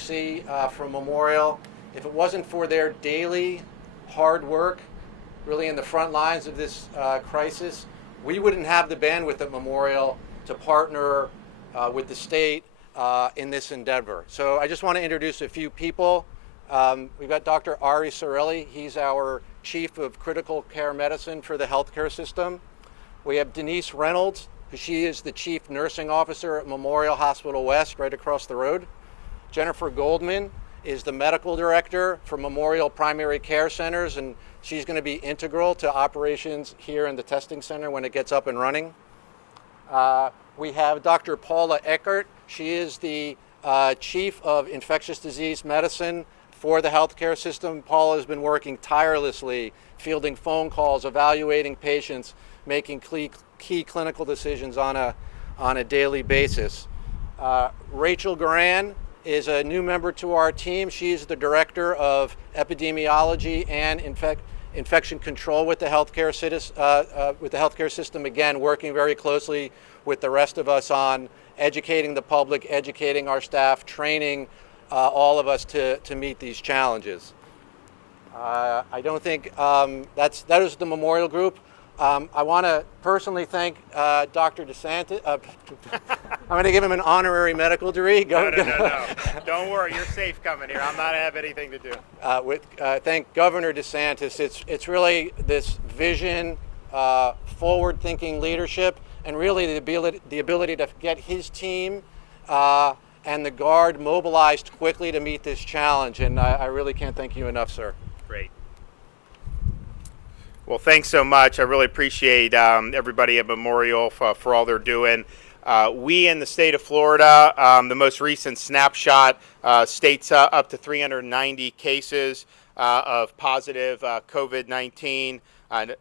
see from Memorial. If it wasn't for their daily hard work, really in the front lines of this crisis, we wouldn't have the bandwidth at Memorial to partner with the state in this endeavor. So I just want to introduce a few people. We've got Dr. Ari Sorelli. He's our Chief of Critical Care Medicine for the healthcare system. We have Denise Reynolds, who she is the Chief Nursing Officer at Memorial Hospital West, right across the road. Jennifer Goldman is the Medical Director for Memorial Primary Care Centers, and she's going to be integral to operations here in the testing center when it gets up and running. We have Dr. Paula Eckert. She is the Chief of Infectious Disease Medicine for the healthcare system. Paula has been working tirelessly, fielding phone calls, evaluating patients, making key clinical decisions on a daily basis. Rachel Garan is a new member to our team. She's the Director of Epidemiology and Infection Control with the healthcare system, again, working very closely with the rest of us on educating the public, educating our staff, training all of us to meet these challenges. I don't think that is the Memorial Group. I want to personally thank Dr. DeSantis. I'm going to give him an honorary medical degree. No. Don't worry, you're safe coming here. I'm not going to have anything to do. Thank Governor DeSantis. It's really this vision, forward-thinking leadership, and really the ability to get his team and the Guard mobilized quickly to meet this challenge. And I really can't thank you enough, sir. Great. Well, thanks so much. I really appreciate everybody at Memorial for all they're doing. We in the state of Florida, the most recent snapshot states up to 390 cases of positive COVID-19.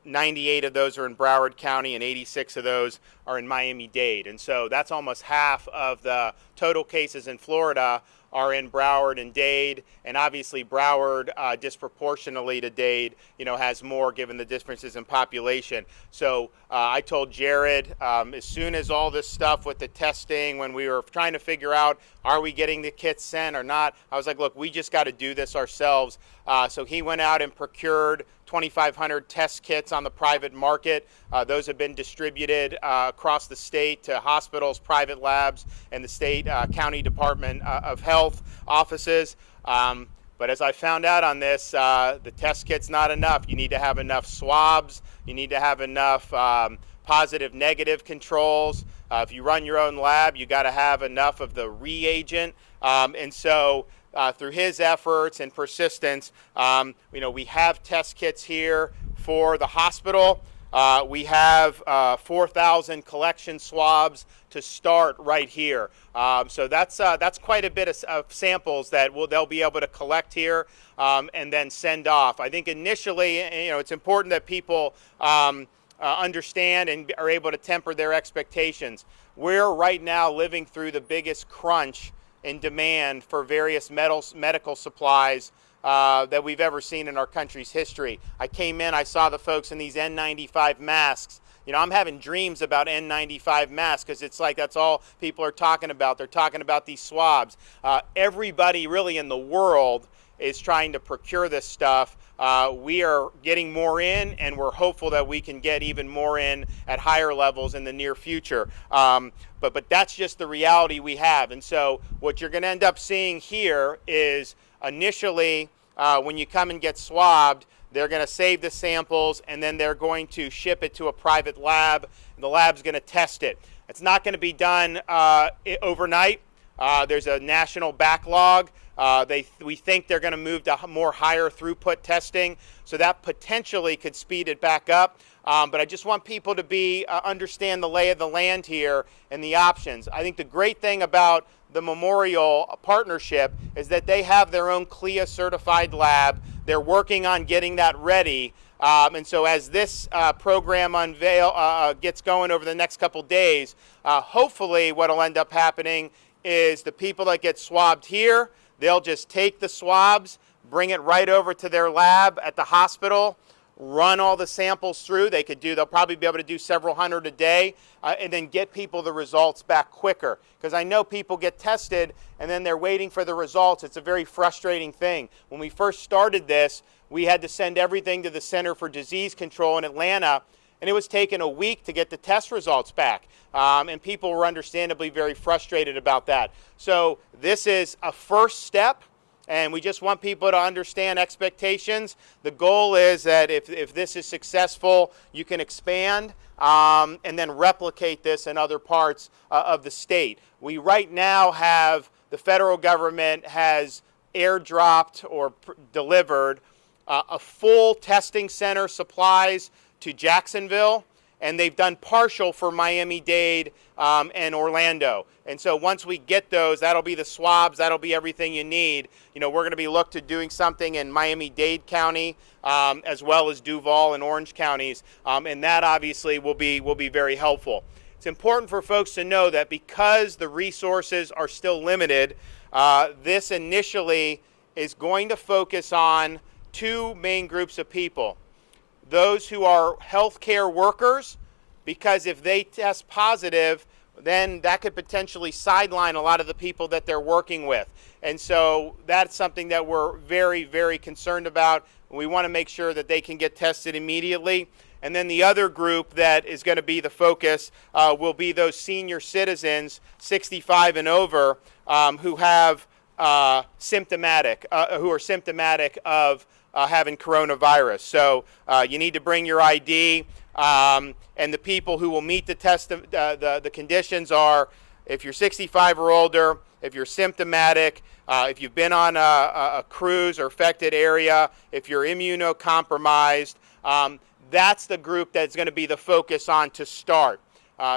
98 of those are in Broward County and 86 of those are in Miami-Dade. And so that's almost half of the total cases in Florida are in Broward and Dade, and obviously Broward disproportionately to Dade, has more given the differences in population. So I told Jared, as soon as all this stuff with the testing, when we were trying to figure out, are we getting the kits sent or not, I was like, look, we just got to do this ourselves. So he went out and procured 2,500 test kits on the private market. Those have been distributed across the state to hospitals, private labs, and the state county department of health offices. But as I found out on this, the test kit's not enough. You need to have enough swabs. You need to have enough positive, negative controls. If you run your own lab, you got to have enough of the reagent. And so through his efforts and persistence, we have test kits here for the hospital. We have 4,000 collection swabs to start right here. So that's quite a bit of samples that they'll be able to collect here and then send off. I think initially, it's important that people understand and are able to temper their expectations. We're right now living through the biggest crunch in demand for various medical supplies that we've ever seen in our country's history. I came in, I saw the folks in these N95 masks. I'm having dreams about N95 masks because it's like that's all people are talking about. They're talking about these swabs. Everybody really in the world is trying to procure this stuff. We are getting more in, and we're hopeful that we can get even more in at higher levels in the near future. But that's just the reality we have. And so what you're going to end up seeing here is initially when you come and get swabbed, they're going to save the samples, and then they're going to ship it to a private lab. And the lab's going to test it. It's not going to be done overnight. There's a national backlog. We think they're going to move to more higher throughput testing, so that potentially could speed it back up. But I just want people to understand the lay of the land here and the options. I think the great thing about the Memorial partnership is that they have their own CLIA certified lab. They're working on getting that ready. And so as this program gets going over the next couple days, hopefully what will end up happening is the people that get swabbed here, they'll just take the swabs, bring it right over to their lab at the hospital. run all the samples through. They'll probably be able to do several hundred a day, and then get people the results back quicker. Because I know people get tested and then they're waiting for the results. It's a very frustrating thing. When we first started this, we had to send everything to the Center for Disease Control in Atlanta, and it was taking a week to get the test results back. And people were understandably very frustrated about that. So this is a first step, and we just want people to understand expectations. The goal is that if this is successful, you can expand and then replicate this in other parts of the state. We right now have, the federal government has airdropped or delivered a full testing center supplies to Jacksonville, and they've done partial for Miami-Dade and Orlando. And so once we get those, that'll be the swabs, that'll be everything you need. You know, we're going to be looked to doing something in Miami-Dade County as well as Duval and Orange counties, and that obviously will be very helpful. It's important for folks to know that because the resources are still limited, this initially is going to focus on two main groups of people. Those who are healthcare workers, because if they test positive, then that could potentially sideline a lot of the people that they're working with. And so that's something that we're very, very concerned about. We want to make sure that they can get tested immediately. And then the other group that is going to be the focus will be those senior citizens, 65 and over, who are symptomatic of having coronavirus. So you need to bring your ID, and the people who will meet the test, the conditions are if you're 65 or older, if you're symptomatic, if you've been on a cruise or affected area, if you're immunocompromised. That's the group that's going to be the focus on to start.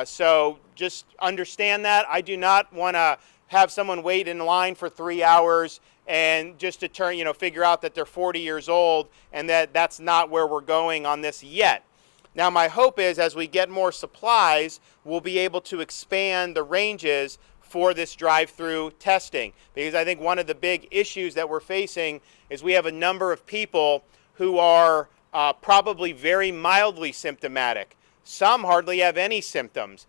So just understand that. I do not want to have someone wait in line for 3 hours and just to figure out that they're 40 years old, and that's not where we're going on this yet. Now, my hope is as we get more supplies, we'll be able to expand the ranges for this drive-through testing, because I think one of the big issues that we're facing is we have a number of people who are probably very mildly symptomatic. Some hardly have any symptoms.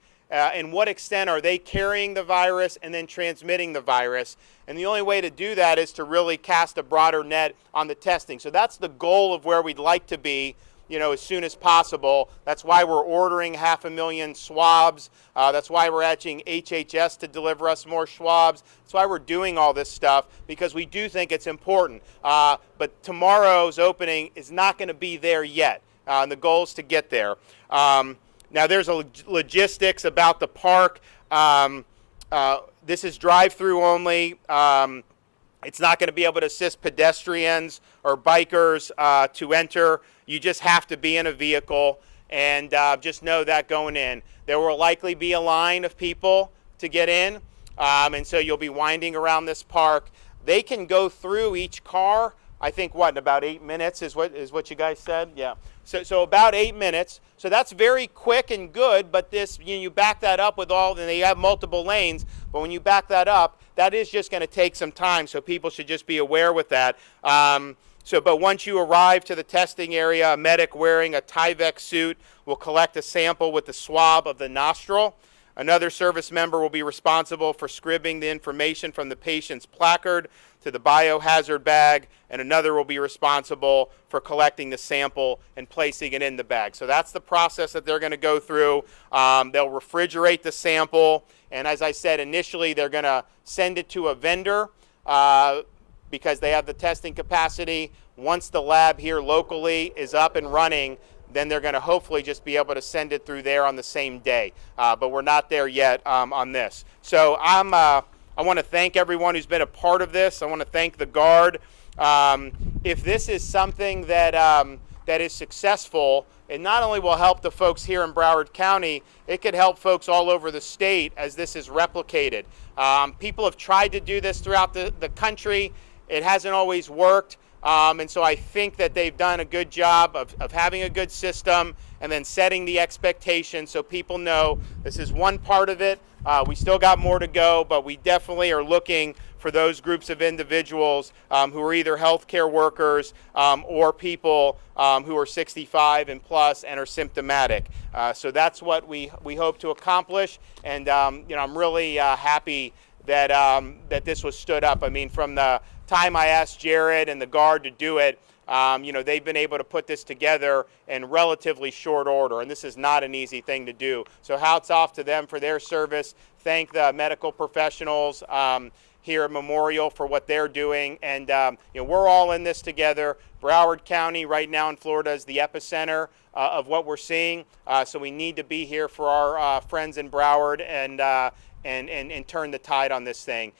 In what extent are they carrying the virus and then transmitting the virus? And the only way to do that is to really cast a broader net on the testing. So that's the goal of where we'd like to be, as soon as possible. That's why we're ordering 500,000 swabs. That's why we're asking HHS to deliver us more swabs. That's why we're doing all this stuff, because we do think it's important. But tomorrow's opening is not going to be there yet. And the goal is to get there. Now, there's logistics about the park. This is drive-through only. It's not going to be able to assist pedestrians or bikers to enter. You just have to be in a vehicle, and just know that going in. There will likely be a line of people to get in, and so you'll be winding around this park. They can go through each car, I think, in about 8 minutes is what you guys said? Yeah. So about 8 minutes. So that's very quick and good, but this, you back that up with and they have multiple lanes, but when you back that up, that is just going to take some time, so people should just be aware with that. But once you arrive to the testing area, a medic wearing a Tyvek suit will collect a sample with the swab of the nostril. Another service member will be responsible for scribbing the information from the patient's placard to the biohazard bag, and another will be responsible for collecting the sample and placing it in the bag. So that's the process that they're going to go through. They'll refrigerate the sample, and as I said initially, they're going to send it to a vendor because they have the testing capacity. Once the lab here locally is up and running, then they're going to hopefully just be able to send it through there on the same day. But we're not there yet on this. So I want to thank everyone who's been a part of this. I want to thank the Guard. If this is something that is successful, it not only will help the folks here in Broward County, it could help folks all over the state as this is replicated. People have tried to do this throughout the country. It hasn't always worked. And so I think that they've done a good job of having a good system and then setting the expectation so people know this is one part of it. We still got more to go, but we definitely are looking for those groups of individuals who are either healthcare workers or people who are 65 and plus and are symptomatic. So that's what we hope to accomplish, and I'm really happy that that this was stood up. I mean, from the time I asked Jared and the Guard to do it, they've been able to put this together in relatively short order, and this is not an easy thing to do. So hats off to them for their service. Thank the medical professionals here at Memorial for what they're doing, and we're all in this together. Broward County right now in Florida is the epicenter of what we're seeing, so we need to be here for our friends in Broward and turn the tide on this thing.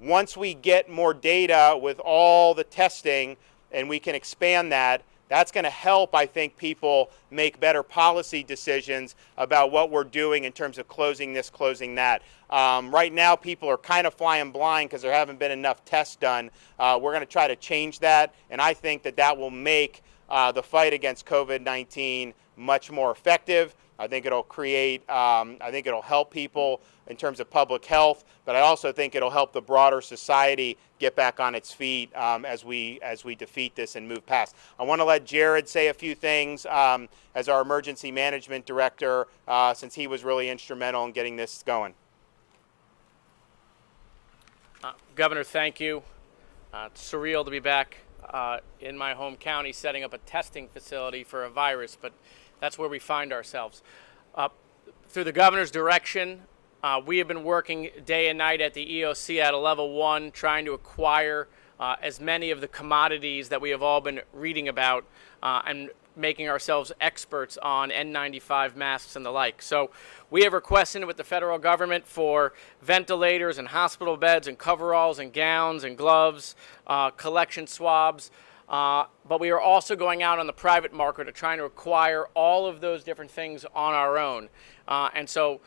Once we get more data with all the testing and we can expand that, that's going to help, I think, people make better policy decisions about what we're doing in terms of closing this, closing that. Right now, people are kind of flying blind because there haven't been enough tests done. We're going to try to change that, and I think that that will make the fight against COVID-19 much more effective. I think it'll it'll help people in terms of public health, but I also think it'll help the broader society get back on its feet as we defeat this and move past. I want to let Jared say a few things as our emergency management director, since he was really instrumental in getting this going. Governor, thank you. It's surreal to be back in my home county setting up a testing facility for a virus, but that's where we find ourselves. Through the governor's direction, we have been working day and night at the EOC at a level 1, trying to acquire as many of the commodities that we have all been reading about and making ourselves experts on N95 masks and the like. So we have requested with the federal government for ventilators and hospital beds and coveralls and gowns and gloves, collection swabs. But we are also going out on the private market to trying to acquire all of those different things on our own. And so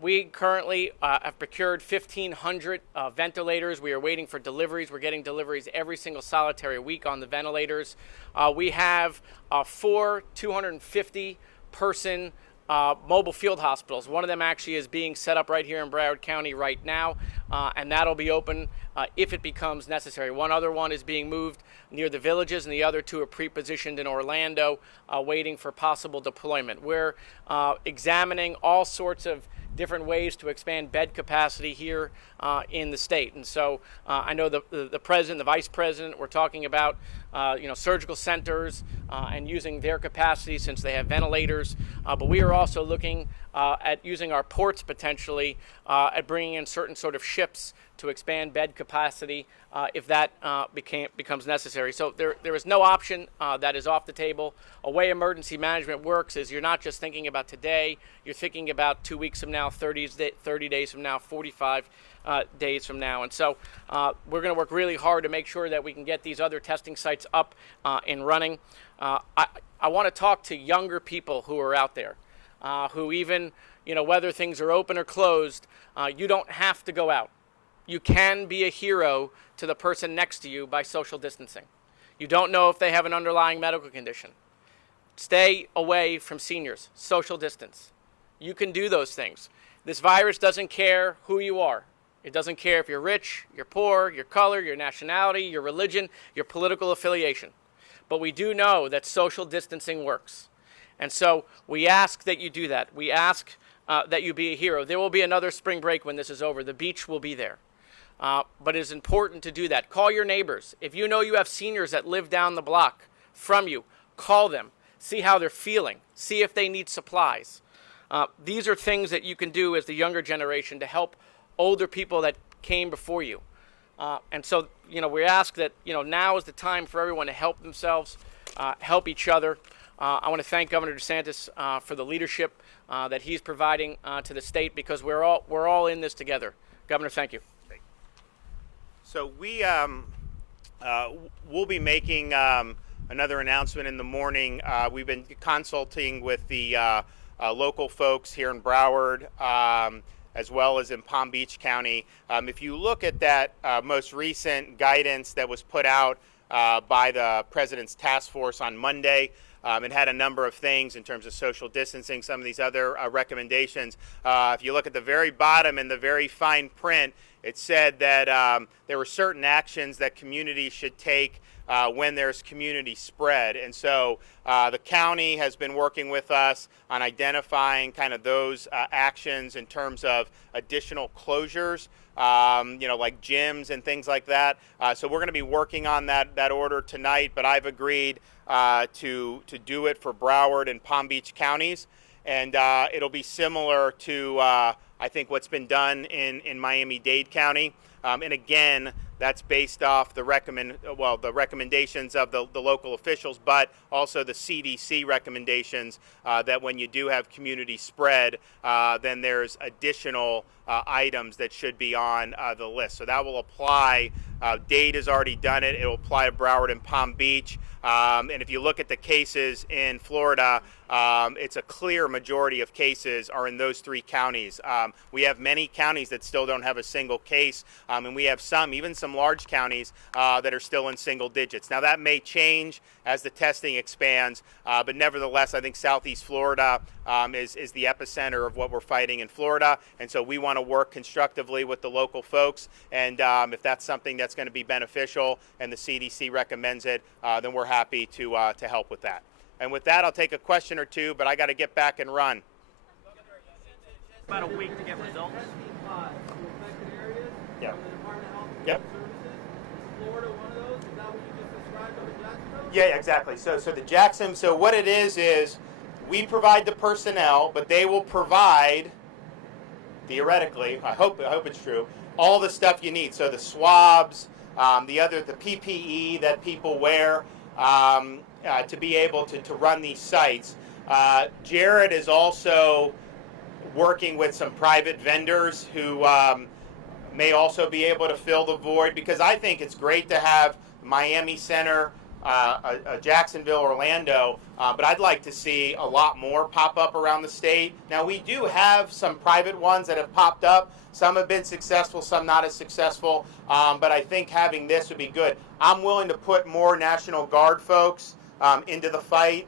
we currently have procured 1,500 ventilators. We are waiting for deliveries. We're getting deliveries every single solitary week on the ventilators. We have 4 250-person mobile field hospitals. One of them actually is being set up right here in Broward County right now, and that'll be open if it becomes necessary. One other one is being moved near the villages, and the other 2 are pre-positioned in Orlando, waiting for possible deployment. We're examining all sorts of different ways to expand bed capacity here in the state. And so I know the president, the vice president, we're talking about surgical centers and using their capacity since they have ventilators. But we are also looking at using our ports potentially at bringing in certain sort of ships to expand bed capacity if that becomes necessary. So there is no option that is off the table. A way emergency management works is you're not just thinking about today, you're thinking about 2 weeks from now, 30 days from now, 45 days from now. And so we're going to work really hard to make sure that we can get these other testing sites up and running. I want to talk to younger people who are out there, who even, whether things are open or closed, you don't have to go out. You can be a hero to the person next to you by social distancing. You don't know if they have an underlying medical condition. Stay away from seniors. Social distance. You can do those things. This virus doesn't care who you are. It doesn't care if you're rich, you're poor, your color, your nationality, your religion, your political affiliation. But we do know that social distancing works. And so we ask that you do that. We ask that you be a hero. There will be another spring break when this is over. The beach will be there. But it is important to do that. Call your neighbors. If you know you have seniors that live down the block from you, call them. See how they're feeling. See if they need supplies. These are things that you can do as the younger generation to help older people that came before you. And so, we ask that, now is the time for everyone to help themselves, help each other. I want to thank Governor DeSantis for the leadership that he's providing to the state, because we're all in this together. Governor, thank you. So we'll be making another announcement in the morning. We've been consulting with the local folks here in Broward, as well as in Palm Beach County. If you look at that most recent guidance that was put out by the President's task force on Monday, it had a number of things in terms of social distancing, some of these other recommendations. If you look at the very bottom in the very fine print, It said that there were certain actions that communities should take when there's community spread. And so the county has been working with us on identifying kind of those actions in terms of additional closures, like gyms and things like that. So we're going to be working on that order tonight, but I've agreed to do it for Broward and Palm Beach counties. And it'll be similar to, I think, what's been done in Miami-Dade County. And again, that's based off the recommendations of the local officials, but also the CDC recommendations that when you do have community spread, then there's additional items that should be on the list. So that will apply. Dade has already done it. It will apply to Broward and Palm Beach. And if you look at the cases in Florida, it's a clear majority of cases are in those 3 counties. We have many counties that still don't have a single case, and we have even some large counties that are still in single digits. Now that may change as the testing expands, but nevertheless, I think Southeast Florida is the epicenter of what we're fighting in Florida, and so we want to work constructively with the local folks, and if that's something that's going to be beneficial and the CDC recommends it, then we're happy to help with that. And with that, I'll take a question or two, but I got to get back and run. About a week to get results. Yeah. Yep. Florida one of those? Is that what you just described over Jacksonville? Yeah, exactly. So what it is we provide the personnel, but they will provide, theoretically, I hope it's true, all the stuff you need. So the swabs, the PPE that people wear, to be able to run these sites. Jared is also working with some private vendors who may also be able to fill the void, because I think it's great to have Miami Center, Jacksonville, Orlando, but I'd like to see a lot more pop up around the state. Now we do have some private ones that have popped up. Some have been successful, some not as successful, but I think having this would be good. I'm willing to put more National Guard folks into the fight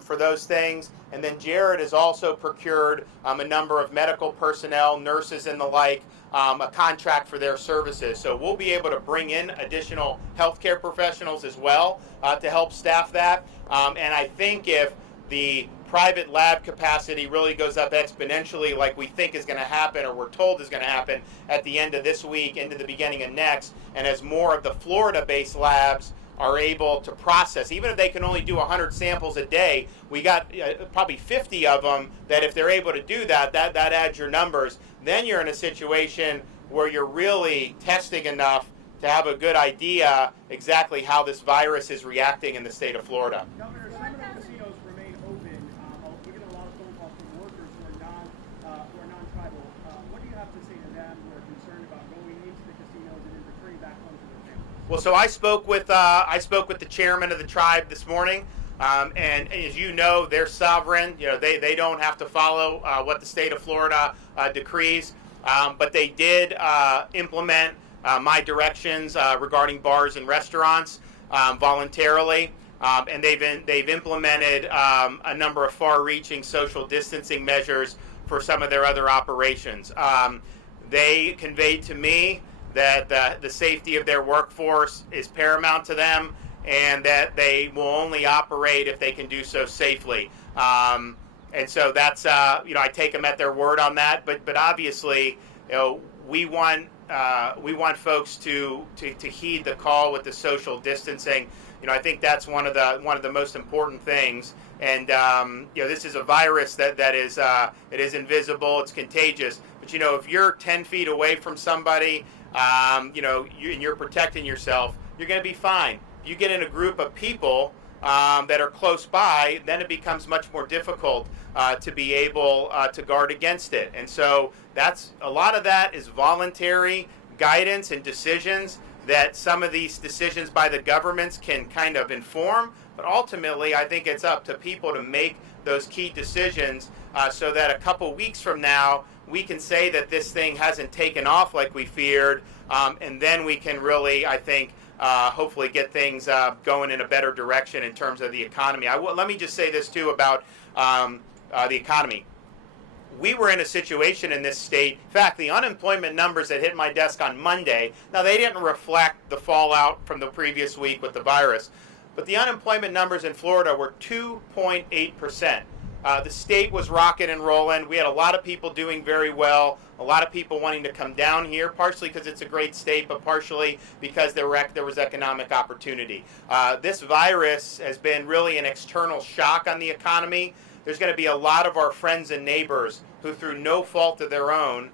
for those things. And then Jared has also procured a number of medical personnel, nurses and the like, a contract for their services. So we'll be able to bring in additional healthcare professionals as well to help staff that. And I think if the private lab capacity really goes up exponentially like we think is going to happen, or we're told is going to happen at the end of this week into the beginning of next, and as more of the Florida-based labs are able to process, even if they can only do 100 samples a day, we got probably 50 of them that if they're able to do that adds your numbers. Then you're in a situation where you're really testing enough to have a good idea exactly how this virus is reacting in the state of Florida. Governor, some of the casinos remain open. We get a lot of phone calls from workers who are non-tribal. What do you have to say to them who are concerned about going into the casinos and then returning back home to their families? Well, so I spoke with the chairman of the tribe this morning, and as you know, they're sovereign. They don't have to follow what the state of Florida decrees, but they did implement my directions regarding bars and restaurants voluntarily, and they've implemented a number of far-reaching social distancing measures for some of their other operations. They conveyed to me that the safety of their workforce is paramount to them, and that they will only operate if they can do so safely. And so that's I take them at their word on that. But obviously, we want folks to heed the call with the social distancing. I think that's one of the most important things. And this is a virus that is it is invisible, it's contagious. But if you're 10 feet away from somebody, and you're protecting yourself, you're going to be fine. If you get in a group of people that are close by, then it becomes much more difficult to be able to guard against it. And so a lot of that is voluntary guidance and decisions that some of these decisions by the governments can kind of inform. But ultimately, I think it's up to people to make those key decisions so that a couple weeks from now, we can say that this thing hasn't taken off like we feared, and then we can really, I think, hopefully get things going in a better direction in terms of the economy. Let me just say this, too, about the economy. we were in a situation in this state. In fact, the unemployment numbers that hit my desk on Monday, now they didn't reflect the fallout from the previous week with the virus, but the unemployment numbers in Florida were 2.8%. The state was rocking and rolling. We had a lot of people doing very well, a lot of people wanting to come down here, partially because it's a great state, but partially because there was economic opportunity. This virus has been really an external shock on the economy. There's going to be a lot of our friends and neighbors who, through no fault of their own,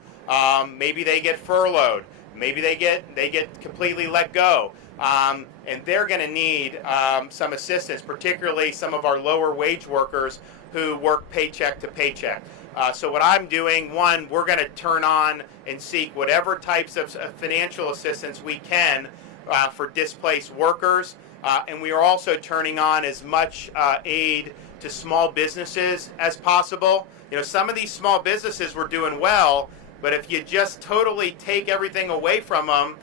maybe they get furloughed, maybe they get completely let go, and they're going to need some assistance, particularly some of our lower wage workers who work paycheck to paycheck. So what I'm doing, one, we're going to turn on and seek whatever types of financial assistance we can for displaced workers, and we are also turning on as much aid to small businesses as possible. You know, some of these small businesses were doing well, but if you just totally take everything away from them,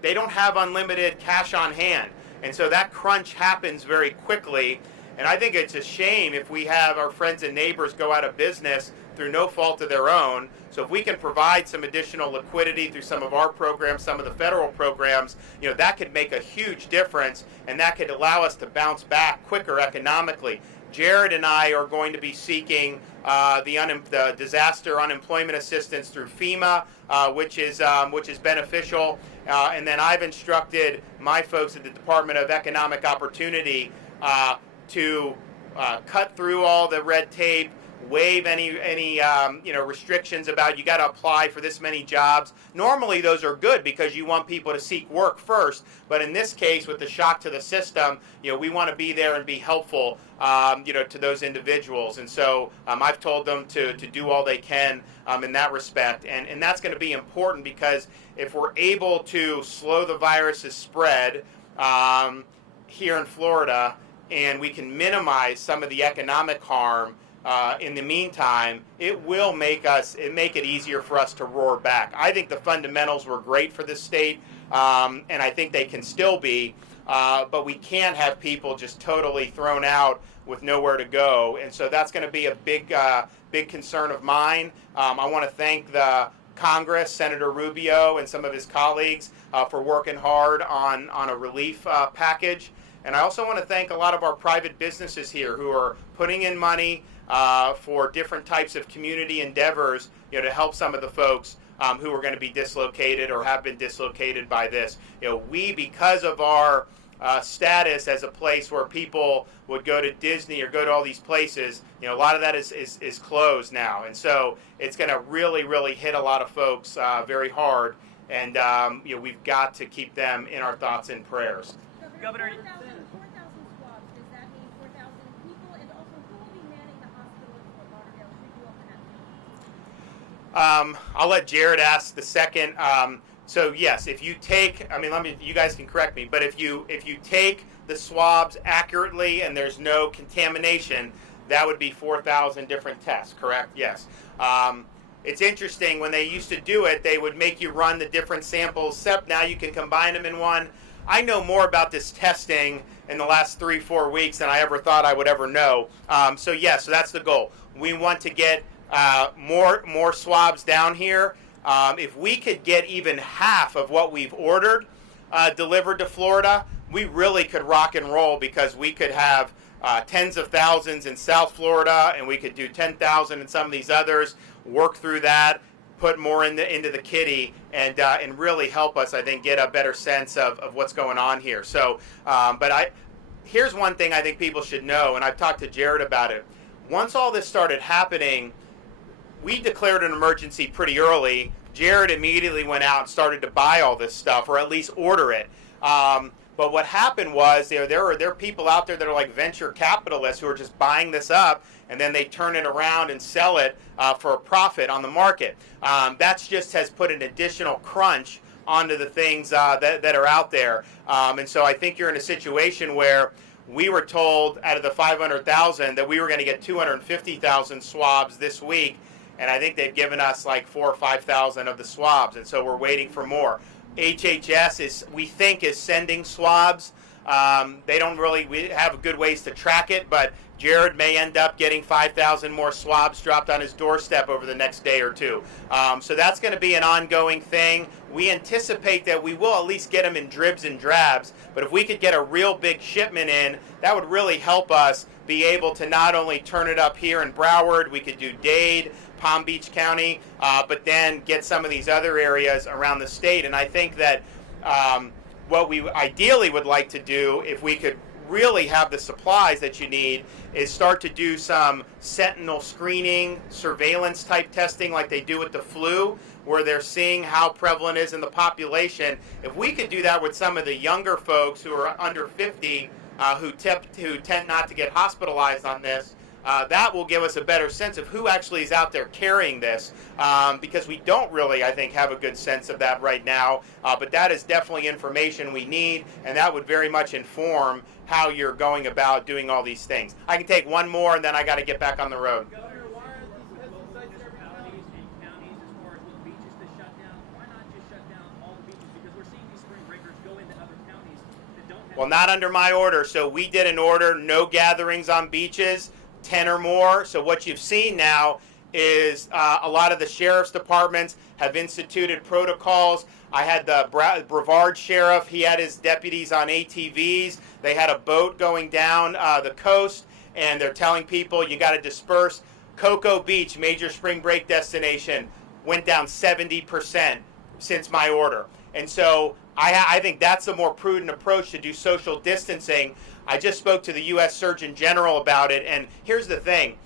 they don't have unlimited cash on hand. And so that crunch happens very quickly. And I think it's a shame if we have our friends and neighbors go out of business through no fault of their own. So if we can provide some additional liquidity through some of our programs, some of the federal programs, you know, that could make a huge difference, and that could allow us to bounce back quicker economically. Jared and I are going to be seeking the disaster unemployment assistance through FEMA, which is beneficial. And then I've instructed my folks at the Department of Economic Opportunity to cut through all the red tape, waive any restrictions about you got to apply for this many jobs. Normally those are good because you want people to seek work first, but in this case with the shock to the system, you know, we want to be there and be helpful to those individuals. And so I've told them to do all they can in that respect, and that's going to be important because if we're able to slow the virus's spread here in Florida, and we can minimize some of the economic harm in the meantime, it will make it easier for us to roar back. I think the fundamentals were great for this state, and I think they can still be, but we can't have people just totally thrown out with nowhere to go, and so that's going to be a big concern of mine. I want to thank the Congress, Senator Rubio and some of his colleagues for working hard on a relief package. And I also want to thank a lot of our private businesses here who are putting in money for different types of community endeavors, you know, to help some of the folks who are going to be dislocated or have been dislocated by this. You know, we, because of our status as a place where people would go to Disney or go to all these places, you know, a lot of that is closed now. And so it's going to really, really hit a lot of folks very hard. And, we've got to keep them in our thoughts and prayers. Governor, 4,000 swabs, does that mean 4,000 people? And also, who will be manning the hospital in Fort Lauderdale should you open up? I'll let Jared ask the second. So yes, if you take, you guys can correct me, but if you take the swabs accurately and there's no contamination, that would be 4,000 different tests, correct? Yes. It's interesting, when they used to do it, they would make you run the different samples, except now you can combine them in one. I know more about this testing in the last 3-4 weeks than I ever thought I would ever know. So that's the goal. We want to get more swabs down here. If we could get even half of what we've ordered delivered to Florida, we really could rock and roll, because we could have tens of thousands in South Florida, and we could do 10,000 in some of these others, work through that, put more into the kitty, and really help us, I think, get a better sense of what's going on here. So, here's one thing I think people should know, and I've talked to Jared about it. Once all this started happening, we declared an emergency pretty early. Jared immediately went out and started to buy all this stuff, or at least order it. But what happened was there are people out there that are like venture capitalists who are just buying this up, and then they turn it around and sell it for a profit on the market. That just has put an additional crunch onto the things that are out there. And so I think you're in a situation where we were told out of the 500,000 that we were going to get 250,000 swabs this week, and I think they've given us like 4,000 or 5,000 of the swabs, and so we're waiting for more. HHS we think is sending swabs. They don't really have good ways to track it, but Jared may end up getting 5,000 more swabs dropped on his doorstep over the next day or two. So that's going to be an ongoing thing. We anticipate that we will at least get them in dribs and drabs, but if we could get a real big shipment in, that would really help us be able to not only turn it up here in Broward, we could do Dade, Palm Beach County, but then get some of these other areas around the state. And I think that what we ideally would like to do, if we could really have the supplies that you need, is start to do some sentinel screening, surveillance type testing like they do with the flu, where they're seeing how prevalent it is in the population. If we could do that with some of the younger folks who are under 50, who tend not to get hospitalized on this, that will give us a better sense of who actually is out there carrying this, because we don't really, I think, have a good sense of that right now. But that is definitely information we need, and that would very much inform how you're going about doing all these things. I can take one more, and then I got to get back on the road. Governor, why are these testing sites in every county and counties as far as little beaches to shut down? Why not just shut down all the beaches? Because we're seeing these spring breakers go into other counties that don't have... Well, not under my order. So we did an order, no gatherings on beaches, 10 or more. So what you've seen now is a lot of the sheriff's departments have instituted protocols. I had the Broward sheriff, he had his deputies on ATVs. They had a boat going down the coast, and they're telling people you got to disperse. Cocoa Beach, major spring break destination, went down 70% since my order. And so I think that's a more prudent approach to do social distancing. I just spoke to the U.S. Surgeon General about it, and here's the thing.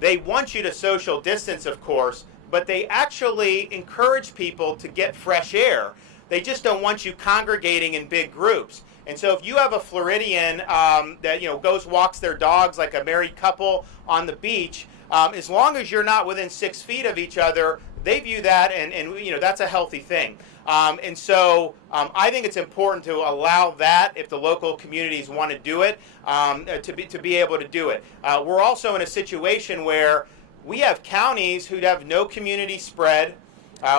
They want you to social distance, of course, but they actually encourage people to get fresh air. They just don't want you congregating in big groups. And so if you have a Floridian that goes walks their dogs like a married couple on the beach, as long as you're not within 6 feet of each other, they view that, and that's a healthy thing. And so I think it's important to allow that, if the local communities want to do it, to be able to do it. We're also in a situation where we have counties who have no community spread.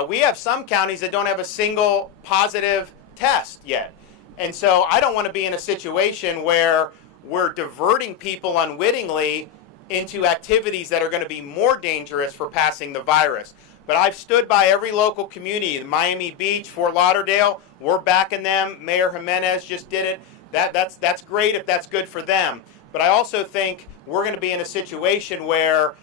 We have some counties that don't have a single positive test yet. And so I don't want to be in a situation where we're diverting people unwittingly into activities that are going to be more dangerous for passing the virus. But I've stood by every local community, Miami Beach, Fort Lauderdale, we're backing them. Mayor Jimenez just did it. That's great if that's good for them. But I also think we're going to be in a situation where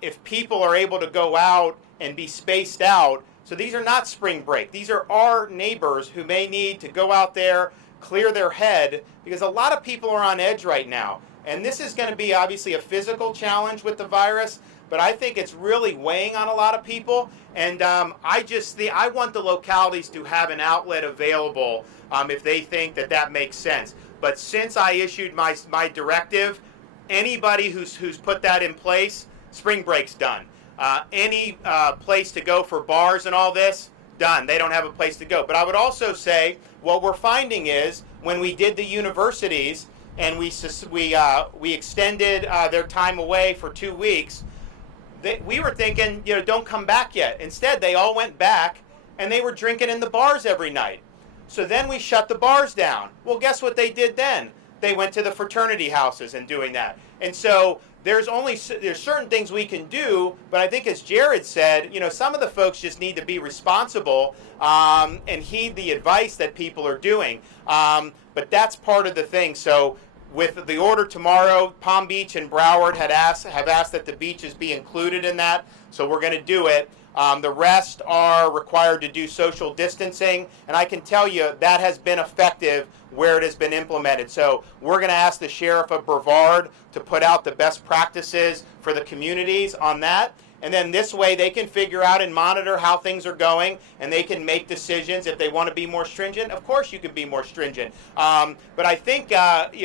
if people are able to go out and be spaced out, so these are not spring break. These are our neighbors who may need to go out there, clear their head, because a lot of people are on edge right now. And this is going to be obviously a physical challenge with the virus, but I think it's really weighing on a lot of people. And I want the localities to have an outlet available if they think that makes sense. But since I issued my directive, anybody who's put that in place, spring break's done. Any place to go for bars and all this, done. They don't have a place to go. But I would also say what we're finding is when we did the universities and we extended their time away for 2 weeks, we were thinking, don't come back yet. Instead, they all went back and they were drinking in the bars every night. So then we shut the bars down. Well, guess what they did then? They went to the fraternity houses and doing that. And so there's certain things we can do, but I think as Jared said, some of the folks just need to be responsible and heed the advice that people are doing. But that's part of the thing. So with the order tomorrow, Palm Beach and Broward have asked that the beaches be included in that, so we're going to do it. The rest are required to do social distancing, and I can tell you that has been effective where it has been implemented. So we're going to ask the sheriff of Broward to put out the best practices for the communities on that. And then this way they can figure out and monitor how things are going, and they can make decisions if they want to be more stringent. Of course you can be more stringent. But I think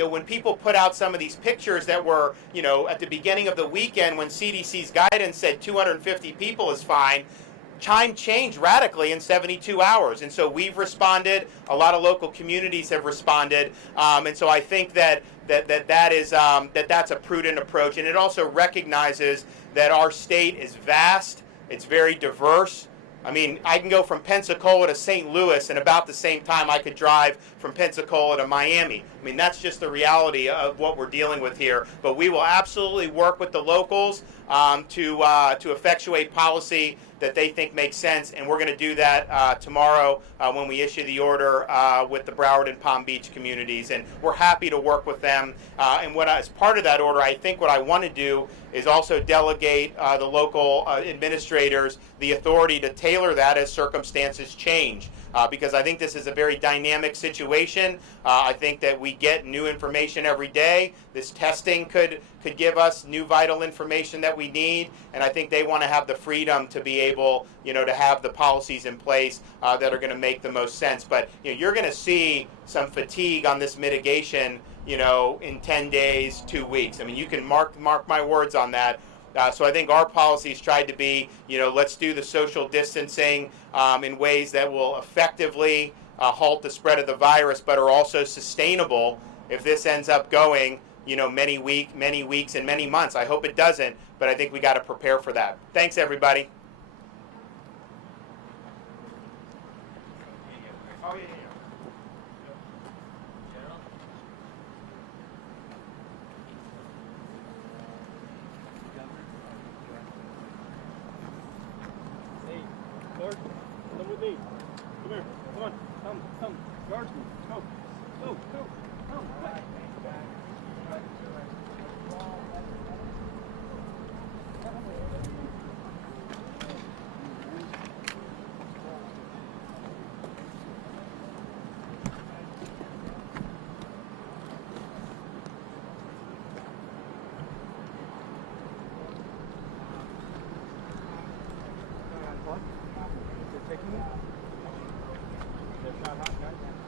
when people put out some of these pictures that were at the beginning of the weekend when CDC's guidance said 250 people is fine, time changed radically in 72 hours. And so we've responded. A lot of local communities have responded. And so I think that's a prudent approach. And it also recognizes that our state is vast, it's very diverse, I mean, I can go from Pensacola to St. Louis in about the same time I could drive from Pensacola to Miami. I mean, that's just the reality of what we're dealing with here. But we will absolutely work with the locals to effectuate policy that they think makes sense, and we're going to do that tomorrow when we issue the order with the Broward and Palm Beach communities, and we're happy to work with them. And as part of that order, I think what I want to do is also delegate the local administrators the authority to tailor that as circumstances change. Because I think this is a very dynamic situation. I think that we get new information every day. This testing could give us new vital information that we need, and I think they want to have the freedom to be able, to have the policies in place that are going to make the most sense. But you're going to see some fatigue on this mitigation, in 10 days, 2 weeks. I mean, you can mark my words on that. So I think our policies tried to be, let's do the social distancing in ways that will effectively halt the spread of the virus, but are also sustainable if this ends up going, many weeks and many months. I hope it doesn't, but I think we got to prepare for that. Thanks, everybody. Oh, yeah. Hey, Lord, come with me. Come here. Come on. Come. Guardsman, go. Go. Come. Taking it? They're not hot, guys.